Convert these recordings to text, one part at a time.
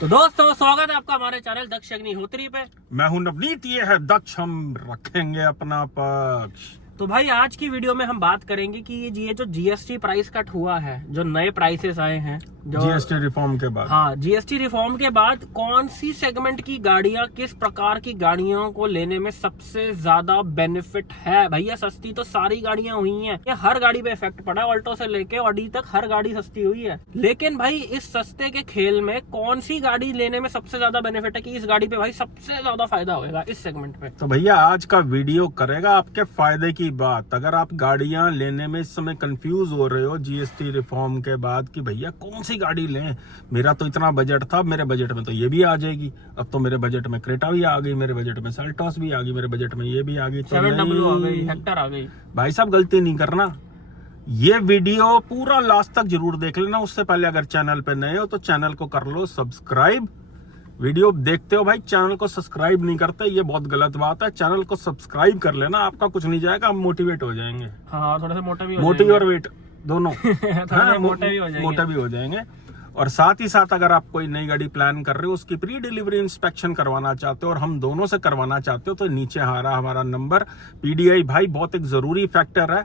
तो दोस्तों स्वागत है आपका हमारे चैनल दक्ष अग्निहोत्री पे। मैं हूं नवनीत, ये है दक्ष। हम रखेंगे अपना पक्ष। तो भाई आज की वीडियो में हम बात करेंगे कि ये जो जीएसटी प्राइस कट हुआ है, जो नए प्राइसेस आए हैं, जो जीएसटी रिफॉर्म के बाद, हाँ जीएसटी रिफॉर्म के बाद कौन सी सेगमेंट की गाड़ियां, किस प्रकार की गाड़ियों को लेने में सबसे ज्यादा बेनिफिट है। भैया सस्ती तो सारी गाड़ियां हुई हैं, ये हर गाड़ी पे इफेक्ट पड़ा है, ऑल्टो से लेके ऑडी तक हर गाड़ी सस्ती हुई है। लेकिन भाई इस सस्ते के खेल में कौन सी गाड़ी लेने में सबसे ज्यादा बेनिफिट है कि इस गाड़ी पे भाई सबसे ज्यादा फायदा होगा इस सेगमेंट पे। तो भैया आज का वीडियो करेगा आपके फायदे की बात। अगर आप गाड़ियां लेने में इस समय कंफ्यूज हो रहे हो जीएसटी रिफॉर्म के बाद कि भैया कौन सी गाड़ी लें, मेरा तो इतना बजट था, मेरे बजट में तो ये भी आ जाएगी, अब तो मेरे बजट में क्रेटा भी आ गई, मेरे बजट में सेल्टॉस भी आ गई, मेरे बजट में ये भी आ गई, तो 7W आ गई, हेक्टर आ गई। भाई साहब गलती नहीं करना, ये वीडियो पूरा लास्ट तक जरूर देख लेना। उससे पहले अगर चैनल पे नए हो तो चैनल को कर लो सब्सक्राइब। वीडियो देखते हो भाई, चैनल को सब्सक्राइब नहीं करते, ये बहुत गलत बात है। चैनल को सब्सक्राइब कर लेना, आपका कुछ नहीं जाएगा, हम मोटिवेट हो जाएंगे। हाँ थोड़ा सा मोटा भी हो मोटी जाएंगे। और वेट दोनों हाँ, मोटा भी हो जाएंगे। और साथ ही साथ अगर आप कोई नई गाड़ी प्लान कर रहे हो, उसकी प्री डिलीवरी इंस्पेक्शन करवाना चाहते हो और हम दोनों से करवाना चाहते हो, तो नीचे आ रहा हमारा नंबर। पीडीआई भाई बहुत एक जरूरी फैक्टर है।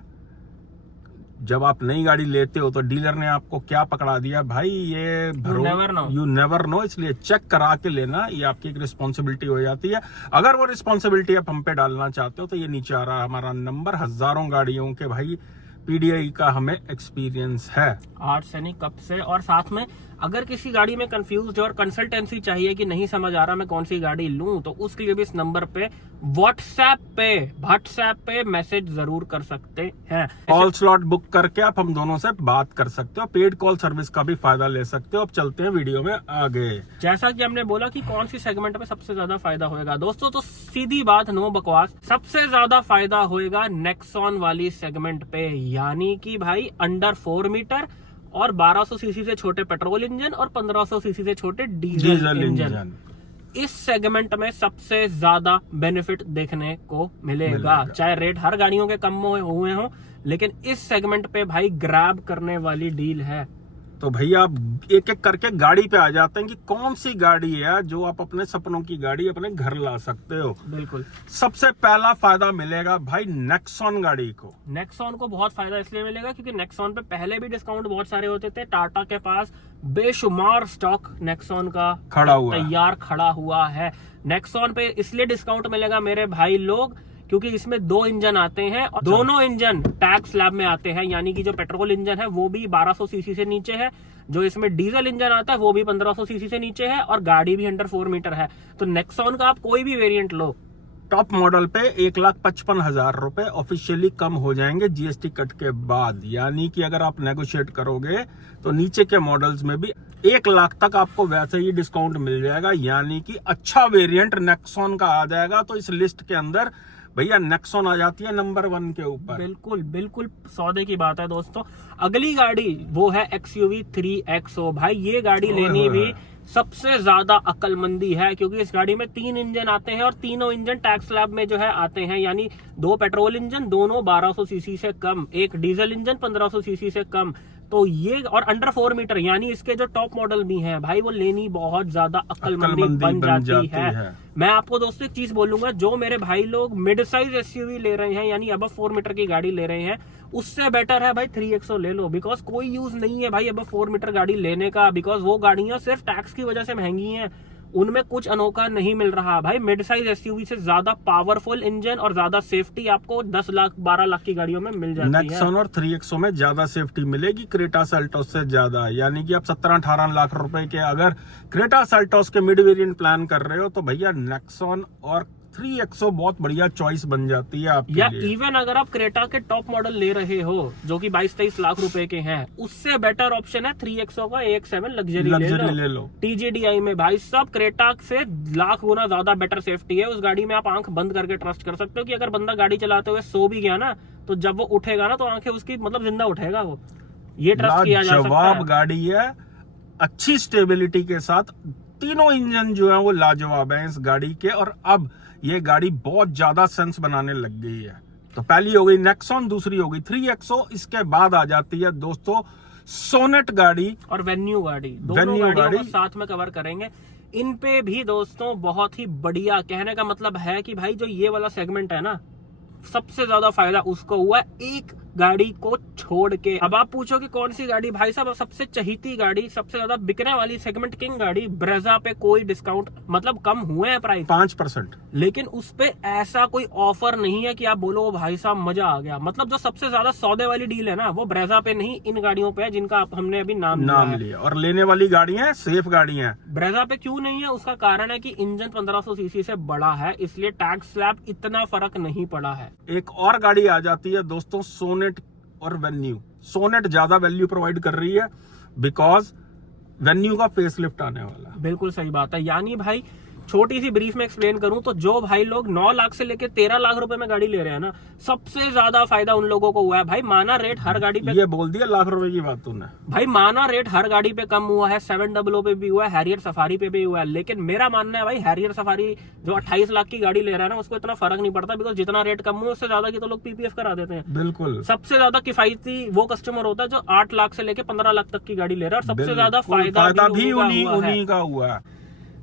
जब आप नई गाड़ी लेते हो तो डीलर ने आपको क्या पकड़ा दिया भाई, ये यू नेवर नो, इसलिए चेक करा के लेना, ये आपकी एक रिस्पॉन्सिबिलिटी हो जाती है। अगर वो रिस्पॉन्सिबिलिटी आप हम पे डालना चाहते हो तो ये नीचे आ रहा है हमारा नंबर। हजारों गाड़ियों के भाई पीडीआई का हमें एक्सपीरियंस है, आज से नहीं कब से। और साथ में अगर किसी गाड़ी में कंफ्यूज और कंसल्टेंसी चाहिए कि नहीं समझ आ रहा मैं कौन सी गाड़ी लूं, तो उसके लिए भी इस नंबर पे व्हाट्सएप पे मैसेज जरूर कर सकते हैं। कॉल स्लॉट बुक करके आप हम दोनों से बात कर सकते हो, पेड कॉल सर्विस का भी फायदा ले सकते हो। अब चलते हैं वीडियो में आगे। जैसा कि हमने बोला कि कौन सी सेगमेंट में सबसे ज्यादा फायदा होगा दोस्तों, तो सीधी बात, नो बकवास, सबसे ज्यादा फायदा होगा नेक्सॉन वाली सेगमेंट पे। यानी कि भाई अंडर 4 मीटर और 1200 सीसी से छोटे पेट्रोल इंजन और 1500 सीसी से छोटे डीजल इंजन, इस सेगमेंट में सबसे ज्यादा बेनिफिट देखने को मिलेगा। चाहे रेट हर गाड़ियों के कम हुए हों, लेकिन इस सेगमेंट पे भाई ग्रैब करने वाली डील है। तो भैया आप एक एक करके गाड़ी पे आ जाते हैं कि कौन सी गाड़ी है जो आप अपने सपनों की गाड़ी अपने घर ला सकते हो। बिल्कुल, सबसे पहला फायदा मिलेगा भाई नेक्सॉन गाड़ी को। नेक्सॉन को बहुत फायदा इसलिए मिलेगा क्योंकि नेक्सॉन पे पहले भी डिस्काउंट बहुत सारे होते थे। टाटा के पास बेशुमार स्टॉक नेक्सॉन का तैयार खड़ा हुआ है। नेक्सॉन पे इसलिए डिस्काउंट मिलेगा मेरे भाई लोग क्योंकि इसमें 2 इंजन आते हैं और दोनों इंजन टैग स्लैब में आते हैं। यानी कि जो पेट्रोल इंजन है वो भी 1200 सीसी से नीचे है, जो इसमें डीजल इंजन आता है वो भी 1500 सीसी से नीचे है, और गाड़ी भी अंडर 4 मीटर है। तो नेक्सॉन का आप कोई भी वेरिएंट लो, टॉप मॉडल पे 1,55,000 रुपए ऑफिशियली कम हो जाएंगे जीएसटी कट के बाद। यानी कि अगर आप नेगोशिएट करोगे तो नीचे के मॉडल्स में भी 1 लाख तक आपको वैसे ही डिस्काउंट मिल जाएगा। यानी कि अच्छा वेरिएंट नेक्सॉन का आ जाएगा। तो इस लिस्ट के अंदर भैया नेक्सॉन आ जाती है नंबर 1 के ऊपर। बिल्कुल बिल्कुल सौदे की बात है दोस्तों। अगली गाड़ी वो है XUV 3XO। भाई ये गाड़ी लेनी भी सबसे ज्यादा अक्लमंदी है क्योंकि इस गाड़ी में 3 इंजन आते हैं और तीनों इंजन टैक्स स्लैब में जो है आते हैं। यानी 2 पेट्रोल इंजन, दोनों 1200 सीसी से कम, एक डीजल इंजन 1500 सीसी से कम। तो ये और अंडर 4 मीटर, यानी इसके जो टॉप मॉडल भी हैं भाई वो लेनी बहुत ज्यादा अक्लमंदी बन जाती है। मैं आपको दोस्तों एक चीज बोलूंगा, जो मेरे भाई लोग मिड साइज SUV ले रहे हैं यानी अब 4 मीटर की गाड़ी ले रहे हैं, उससे बेटर है भाई 3XO ले लो। बिकॉज कोई यूज नहीं है भाई अब 4 मीटर गाड़ी लेने का, बिकॉज वो गाड़ियां सिर्फ टैक्स की वजह से महंगी हैं, उनमें कुछ अनोखा नहीं मिल रहा। भाई मिड साइज SUV से ज्यादा पावरफुल इंजन और ज्यादा सेफ्टी आपको 10 लाख 12 लाख की गाड़ियों में मिल जाती है। नेक्सॉन और 3XO में ज्यादा सेफ्टी मिलेगी क्रेटा सेल्टॉस से ज्यादा। यानी कि आप 17-18 लाख रुपए के अगर क्रेटा सेल्टॉस के मिड वेरिएंट प्लान कर रहे हो तो भैया नेक्सॉन और 3XO बहुत बढ़िया चॉइस बन जाती है आपके या लिए। इवन अगर आप क्रेटा के टॉप मॉडल ले रहे हो जो कि 22-23 लाख रुपए के हैं, उससे बेटर ऑप्शन है 3XO का AX7 लग्जरी ले लो। TGDI में भाई सब क्रेटा से लाख गुना ज्यादा बेटर सेफ्टी है। उस गाड़ी में आप आंख बंद करके ट्रस्ट कर सकते हो कि अगर बंदा गाड़ी चलाते हुए सो भी गया ना, तो जब वो उठेगा ना तो आंखें उसकी मतलब जिंदा उठेगा, वो ये ट्रस्ट किया जा सकता है। लाजवाब गाड़ी है, अच्छी स्टेबिलिटी के साथ। तीनों इंजन जो है वो लाजवाब है इस गाड़ी के। और अब ये गाड़ी बहुत ज्यादा सेंस बनाने लग गई है। तो पहली हो गई नेक्सॉन, दूसरी हो गई 3XO, इसके बाद आ जाती है दोस्तों सोनेट गाड़ी और वेन्यू गाड़ी, दोनों वेन्यू गाड़ियों को गाड़ी। साथ में कवर करेंगे। इन पे भी दोस्तों बहुत ही बढ़िया, कहने का मतलब है कि भाई जो ये वाला सेगमेंट है ना, सबसे ज्यादा फायदा उसको हुआ है एक गाड़ी को छोड़ के। अब आप पूछोगे कौन सी गाड़ी, भाई साहब सबसे चहीती गाड़ी, सबसे ज्यादा बिकने वाली सेगमेंट किंग गाड़ी ब्रेजा पे कोई डिस्काउंट, मतलब कम हुए हैं प्राइस 5%, लेकिन उस पे ऐसा कोई ऑफर नहीं है कि आप बोलो भाई साहब मजा आ गया। मतलब जो सबसे ज्यादा सौदे वाली डील है ना, वो ब्रेजा पे नहीं, इन गाड़ियों पे है जिनका हमने अभी नाम लिया। और लेने वाली गाड़ियां सेफ गाड़ियां हैं। ब्रेजा पे क्यों नहीं है, उसका कारण है कि इंजन 1500 सीसी से बड़ा है, इसलिए टैक्स स्लैब इतना फर्क नहीं पड़ा है। एक और गाड़ी आ जाती है दोस्तों, सोनेट और वेन्यू। सोनेट ज्यादा वैल्यू प्रोवाइड कर रही है बिकॉज वेन्यू का फेसलिफ्ट आने वाला है। बिल्कुल सही बात है। यानी भाई छोटी सी ब्रीफ में एक्सप्लेन करूं तो जो भाई लोग 9 लाख से लेके 13 लाख रुपए में गाड़ी ले रहे हैं ना, सबसे ज्यादा फायदा उन लोगों को हुआ है। भाई माना रेट हर गाड़ी पे, ये बोल दिया लाख रुपए की बात तूने। भाई माना रेट हर गाड़ी पे कम हुआ है, 700 पे भी हुआ है, हैरियर सफारी पे भी हुआ है, लेकिन मेरा मानना है भाई हैरियर सफारी जो 28 लाख की गाड़ी ले रहा है ना, उसको इतना फर्क नहीं पड़ता, बिकॉज जितना रेट कम हुआ उससे ज्यादा की तो लोग पीपीएफ करा देते हैं। बिल्कुल। सबसे ज्यादा किफायती वो कस्टमर होता है जो 8 लाख से लेके 15 लाख तक की गाड़ी ले रहा है, और सबसे ज्यादा फायदा भी उन्हीं का हुआ है।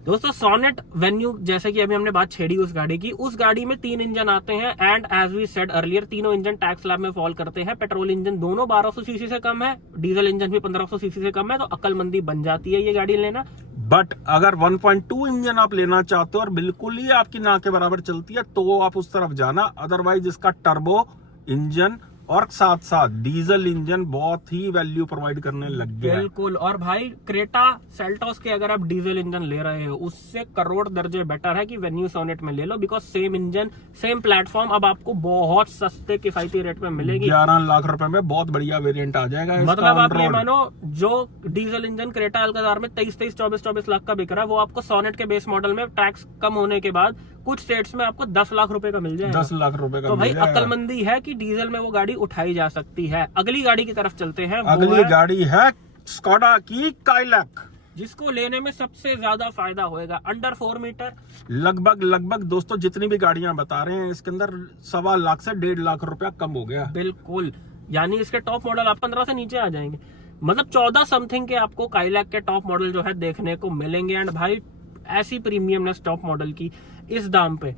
दोस्तों सोनेट वेन्यू, जैसे कि अभी हमने बात छेड़ी उस गाड़ी की, उस गाड़ी में 3 इंजन आते हैं and as we said earlier, तीनों इंजन टैक्स स्लैब में फॉल करते हैं। पेट्रोल इंजन दोनों 1200 सीसी से कम है, डीजल इंजन भी 1500 सीसी से कम है, तो अक्लमंदी बन जाती है ये गाड़ी लेना। बट अगर 1.2 इंजन आप लेना चाहते हो और बिल्कुल ही आपकी ना के बराबर चलती है तो आप उस तरफ जाना, अदरवाइज इसका टर्बो इंजन और साथ साथ डीजल इंजन बहुत ही वैल्यू प्रोवाइड करने लग गया है। बिल्कुल। और भाई क्रेटा सेल्टोस के अगर आप डीजल इंजन ले रहे हो, उससे करोड़ दर्जे बेटर है कि वेन्यू सोनेट में ले लो, because same engine same platform अब आपको बहुत सस्ते किफायती रेट में मिलेगी। 11 लाख रुपए में बहुत बढ़िया वेरिएंट आ जाएगा। मतलब आप ये मानो जो डीजल इंजन क्रेटा अल्काजार में 23 24 लाख का बिक रहा है, वो आपको सोनेट के बेस मॉडल में टैक्स कम होने के बाद कुछ स्टेट्स में आपको 10 लाख रुपए का मिल जाएगा। 10 लाख रुपए का तो भाई मिल जाएगा। अक्लमंदी है कि डीजल में वो गाड़ी उठाई जा सकती है। अगली गाड़ी की तरफ चलते हैं। अगली गाड़ी है स्कोडा की काइलैक, जिसको लेने में सबसे ज्यादा फायदा होएगा। अंडर 4 मीटर, लगभग दोस्तों जितनी भी गाड़ियां बता रहे हैं इसके अंदर 1.25 लाख से 1.5 लाख रुपया कम हो गया। बिल्कुल। यानी इसके टॉप मॉडल आप 15 से नीचे आ जाएंगे, मतलब 14 समथिंग के आपको काइलैक के टॉप मॉडल जो है देखने को मिलेंगे। एंड भाई ऐसी प्रीमियमनेस टॉप मॉडल की इस दाम पे,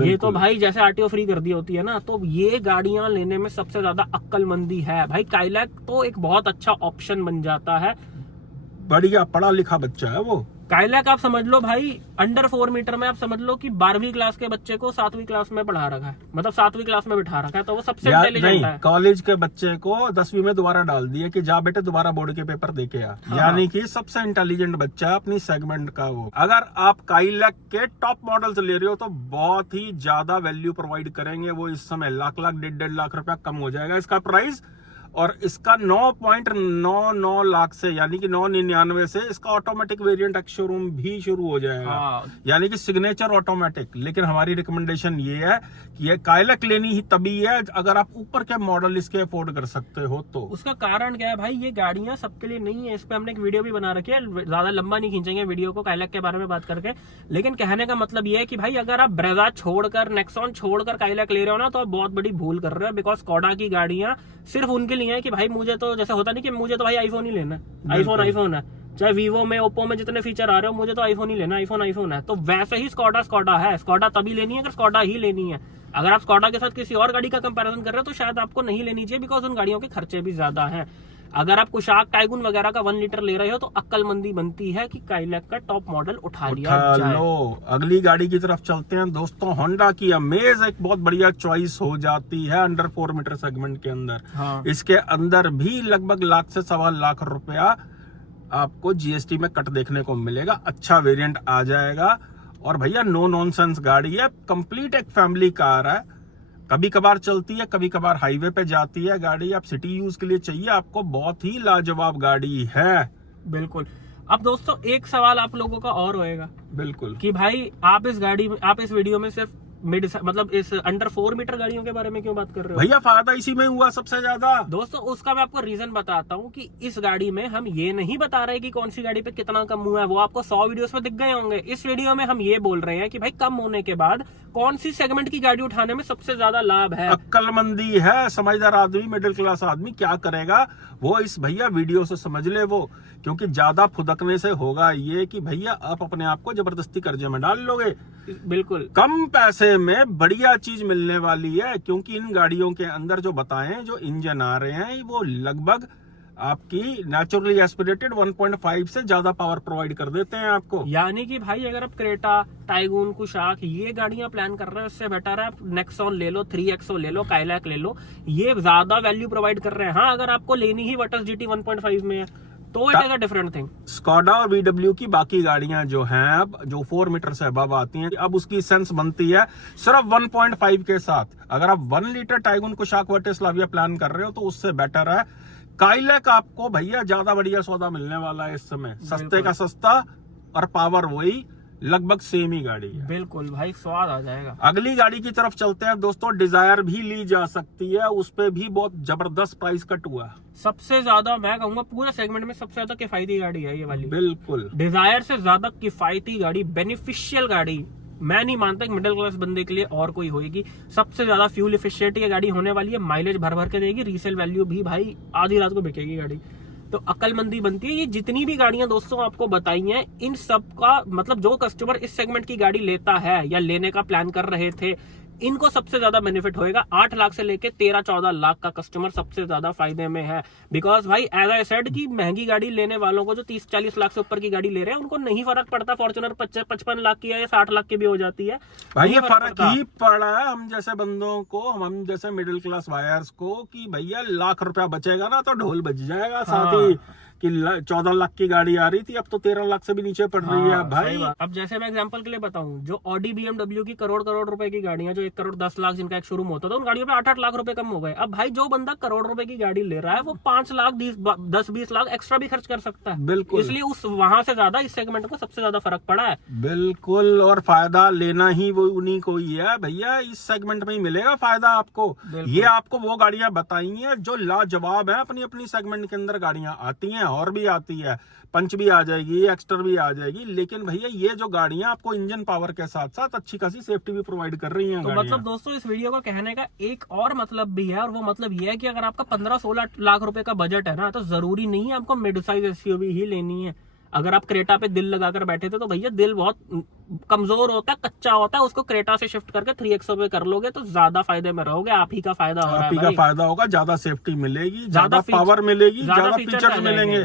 ये तो भाई जैसे आरटीओ फ्री कर दी होती है ना, तो ये गाड़ियां लेने में सबसे ज्यादा अक्लमंदी है। भाई काइलैक तो एक बहुत अच्छा ऑप्शन बन जाता है। बढ़िया पढ़ा लिखा बच्चा है वो। काइलैक आप समझ लो भाई अंडर 4 मीटर में आप समझ लो कि 12वीं क्लास के बच्चे को 7वीं क्लास में पढ़ा रखा है, मतलब 7वीं क्लास में बिठा रखा है, तो वो सबसे इंटेलिजेंट है। कॉलेज के बच्चे को 10वीं में दोबारा डाल दिया कि जा बेटे दोबारा बोर्ड के पेपर दे के आ। यानी कि सबसे इंटेलिजेंट बच्चा है अपनी सेगमेंट का वो। अगर आप काइलैक के टॉप मॉडल्स ले रहे हो तो बहुत ही ज्यादा वैल्यू प्रोवाइड करेंगे वो। इस समय लाख 1.5 लाख रुपया कम हो जाएगा इसका प्राइस, और इसका 9.99 लाख से यानी कि 999 से इसका ऑटोमेटिक वेरिएंट एक्स शोरूम भी शुरू हो जाएगा, यानी कि सिग्नेचर ऑटोमेटिक। लेकिन हमारी रिकमेंडेशन ये है कि ये काइलैक लेनी ही तभी है अगर आप ऊपर के मॉडल इसके अफोर्ड कर सकते हो तो। उसका कारण क्या है भाई, ये गाड़ियां सबके लिए नहीं है। इस पे हमने एक वीडियो भी बना रखी है, ज्यादा लंबा नहीं खींचेंगे वीडियो को काइलैक के बारे में बात करके। लेकिन कहने का मतलब ये है कि भाई अगर आप ब्रेजा छोड़कर, नेक्सॉन छोड़कर काइलैक ले रहे हो ना, तो आप बहुत बड़ी भूल कर रहे हो। बिकॉज स्कोडा की गाड़ियां सिर्फ उनके लिए है कि भाई मुझे तो जैसे होता नहीं कि मुझे तो भाई आईफोन ही लेना है, आईफोन है, चाहे वीवो में ओप्पो में जितने फीचर आ रहे हो, मुझे तो आईफोन ही लेना, आईफोन है। तो वैसे ही स्कोडा है। स्कोडा तभी लेनी है अगर स्कोडा ही लेनी है। अगर आप स्कोडा के साथ किसी और गाड़ी का कंपैरिजन कर रहे हो तो शायद आपको नहीं लेनी चाहिए, बिकॉज उन गाड़ियों के खर्चे भी ज्यादा हैं। अगर आप कुशाक टाइगुन वगैरह का 1 लीटर ले रहे हो तो अक्लमंदी बनती है कि काइलैक का टॉप मॉडल उठा लिया जाए। अगली गाड़ी की तरफ चलते हैं दोस्तों। होंडा की अमेज एक बहुत बढ़िया चॉइस हो जाती है अंडर 4 मीटर सेगमेंट के अंदर। इसके अंदर भी लगभग लाख से 1.25 लाख रुपया आपको जीएसटी में कट देखने को मिलेगा। अच्छा वेरिएंट आ जाएगा और भैया नो नॉनसेंस गाड़ी है, कंप्लीट एक फैमिली कार है। कभी कभार चलती है, कभी कभार हाईवे पे जाती है गाड़ी। आप सिटी यूज के लिए चाहिए आपको, बहुत ही लाजवाब गाड़ी है। बिल्कुल। अब दोस्तों एक सवाल आप लोगों का और होएगा बिल्कुल कि भाई आप इस वीडियो में सिर्फ मिड मतलब इस अंडर 4 मीटर गाड़ियों के बारे में क्यों बात कर रहे हो? भैया फायदा इसी में हुआ सबसे ज्यादा। दोस्तों उसका मैं आपको रीजन बताता हूँ कि इस गाड़ी में हम ये नहीं बता रहे कि कौन सी गाड़ी पे कितना कम हुआ है, वो आपको 100 वीडियोस में दिख गए होंगे। इस वीडियो में हम ये बोल रहे हैं कि भाई कम होने के बाद कौन सी सेगमेंट की गाड़ी उठाने में सबसे ज्यादा लाभ है। अक्लमंदी है, समझदार आदमी, मिडिल क्लास आदमी क्या करेगा वो इस भैया वीडियो से समझ ले वो, क्योंकि ज्यादा फुदकने से होगा ये कि भैया आप अपने आप को जबरदस्ती कर्जे में डाल लोगे। बिल्कुल कम पैसे में बढ़िया चीज मिलने वाली है, क्योंकि इन गाड़ियों के अंदर जो बताएं जो इंजन आ रहे हैं वो लगभग आपकी नेचुरली एस्पिरेटेड 1.5 से ज्यादा पावर प्रोवाइड कर देते हैं आपको। यानी कि भाई अगर आप क्रेटा, टाइगून, कुशाक ये गाड़ियां प्लान कर रहे हैं उससे बेटर है आप नेक्सॉन ले लो, 3XO ले लो, काइलैक ले लो, ये ज्यादा वैल्यू प्रोवाइड कर रहे हैं। हाँ अगर आपको लेनी ही वटस GT 1.5 में है तो it is a different thing. Skoda और VW की बाकी गाड़ियां जो हैं अब जो 4 मीटर से अबव आती हैं, अब उसकी सेंस बनती है सिर्फ 1.5 के साथ। अगर आप 1 litre Taigun Kushaq Virtus Slavia plan कर रहे हो तो उससे बेटर है काइलैक। आपको भैया ज्यादा बढ़िया सौदा मिलने वाला है इस समय, सस्ते का सस्ता और पावर वही, लगभग सेम ही गाड़ी है। बिल्कुल भाई स्वाद आ जाएगा। अगली गाड़ी की तरफ चलते हैं दोस्तों। डिजायर भी ली जा सकती है, उस पे भी बहुत जबरदस्त प्राइस कट हुआ है। सबसे ज्यादा मैं कहूंगा पूरे सेगमेंट में सबसे ज्यादा किफायती गाड़ी है ये वाली। बिल्कुल डिजायर से ज्यादा किफायती गाड़ी, बेनिफिशियल गाड़ी मैं नहीं मानता कि मिडिल क्लास बंदे के लिए और कोई होगी। सबसे ज्यादा फ्यूल एफिशिएंट ये गाड़ी होने वाली है, माइलेज भर भर के देगी, रीसेल वैल्यू भी भाई आधी रात को बिकेगी गाड़ी। तो अक्लमंदी बनती है। ये जितनी भी गाड़ियां दोस्तों आपको बताई हैं इन सब का मतलब जो कस्टमर इस सेगमेंट की गाड़ी लेता है या लेने का प्लान कर रहे थे इनको सबसे ज्यादा बेनिफिट होएगा। 8 लाख से लेके 13-14 लाख का कस्टमर सबसे ज्यादा फायदे में है। बिकॉज भाई एज आई सेड कि महंगी गाड़ी लेने वालों को जो 30-40 लाख से ऊपर की गाड़ी ले रहे हैं उनको नहीं फर्क पड़ता फॉर्च्यूनर 55 लाख की है या 60 लाख की भी हो जाती है। भाई ये फर्क ही पड़ा है हम जैसे बंदों को, हम जैसे मिडिल क्लास वायर्स को, कि भैया लाख रुपया बचेगा ना तो ढोल बज जाएगा। साथ ही कि 14 लाख की गाड़ी आ रही थी अब तो 13 लाख से भी नीचे पड़ रही है भाई। अब जैसे मैं एग्जांपल के लिए बताऊं, जो ऑडी BMW की करोड़ रुपए की गाड़ियां जो 1 करोड़ 10 लाख जिनका एक शोरूम होता था उन गाड़ियों पे 8-8 लाख रुपए कम हो गए। अब भाई जो बंदा करोड़ रुपए की गाड़ी ले रहा है वो 5 लाख 10-20 लाख एक्स्ट्रा भी खर्च कर सकता है। बिल्कुल, इसलिए उस वहां से ज्यादा इस सेगमेंट को सबसे ज्यादा फर्क पड़ा है। बिल्कुल, और फायदा लेना ही वो उन्हीं को ही है भैया, इस सेगमेंट में ही मिलेगा फायदा आपको। ये आपको वो गाड़ियां बताई हैं जो लाजवाब है, अपनी अपनी सेगमेंट के अंदर गाड़ियां आती हैं और भी आती है, पंच भी आ जाएगी, एक्स्टर भी आ जाएगी, लेकिन भैया ये जो गाड़ियां आपको इंजन पावर के साथ साथ अच्छी खासी सेफ्टी भी प्रोवाइड कर रही हैं। तो मतलब दोस्तों इस वीडियो का कहने का एक और मतलब भी है, और वो मतलब ये है कि अगर आपका 15-16 लाख रुपए का बजट है ना तो जरूरी नहीं है आपको मिड साइज SUV ही लेनी है। अगर आप क्रेटा पे दिल लगाकर बैठे थे तो भैया दिल बहुत कमजोर होता है, कच्चा होता है, उसको क्रेटा से शिफ्ट करके 3XO पे कर लोगे तो ज्यादा फायदे में रहोगे। आप ही का फायदा हो रहा है, आप ही का फायदा होगा, ज्यादा सेफ्टी मिलेगी, ज्यादा पावर मिलेगी, ज्यादा फीचर्स मिलेंगे,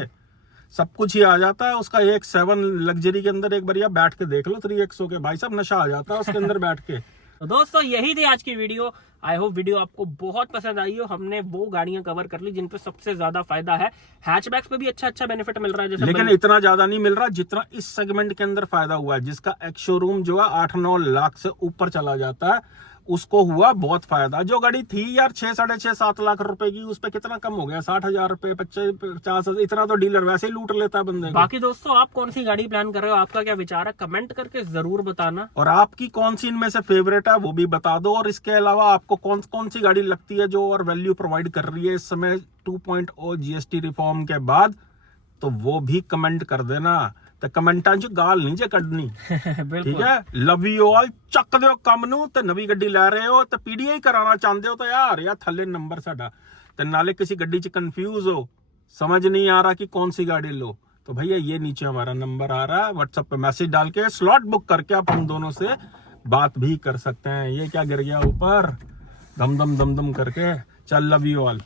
सब कुछ ही आ जाता है। उसका एक 7 लग्जरी के अंदर एक बढ़िया बैठ के देख लो 3XO के, भाई साहब नशा आ जाता है उसके अंदर बैठ के। तो दोस्तों यही थी आज की वीडियो। आई होप वीडियो आपको बहुत पसंद आई हो। हमने वो गाड़ियां कवर कर ली जिन पे सबसे ज्यादा फायदा है। हैचबैक्स पे भी अच्छा बेनिफिट मिल रहा है, जैसे लेकिन इतना ज्यादा नहीं मिल रहा जितना इस सेगमेंट के अंदर फायदा हुआ है, जिसका एक शोरूम जो है 8-9 लाख से ऊपर चला जाता है उसको हुआ बहुत फायदा। जो गाड़ी थी यार 6-6.5-7 लाख रुपए की, उस पे कितना कम हो गया, 60,000 रुपए, 50, इतना तो डीलर वैसे ही लूट लेता है बंदे को। बाकी दोस्तों आप कौन सी गाड़ी प्लान कर रहे हो, आपका क्या विचार है, कमेंट करके जरूर बताना। और आपकी कौन सी इनमें से फेवरेट है वो भी बता दो। और इसके अलावा आपको कौन सी गाड़ी लगती है जो और वैल्यू प्रोवाइड कर रही है इस समय 2.0 GST रिफॉर्म के बाद, तो वो भी कमेंट कर देना। तो कमेंटा च गाल नहीं जे कढनी, ठीक है। लव यू ऑल, ਚੱਕ ਦਿਓ ਕੰਮ ਨੂੰ। ਤੇ ਨਵੀਂ ਗੱਡੀ ਲੈ ਰਹੇ ਹੋ ਤੇ PDI कराना चाहते हो तो यार थल्ले नंबर साडा, ते नाले किसी गड्डी च कंफ्यूज हो, समझ नहीं आ रहा कि कौन सी गाड़ी लो, तो भैया ये नीचे हमारा नंबर आ रहा है, व्हाट्सएप पे मैसेज डाल के स्लॉट बुक करके आप हम दोनों से बात भी कर सकते हैं। ये क्या गिर गया ऊपर, दम दम करके। चल लव यू ऑल।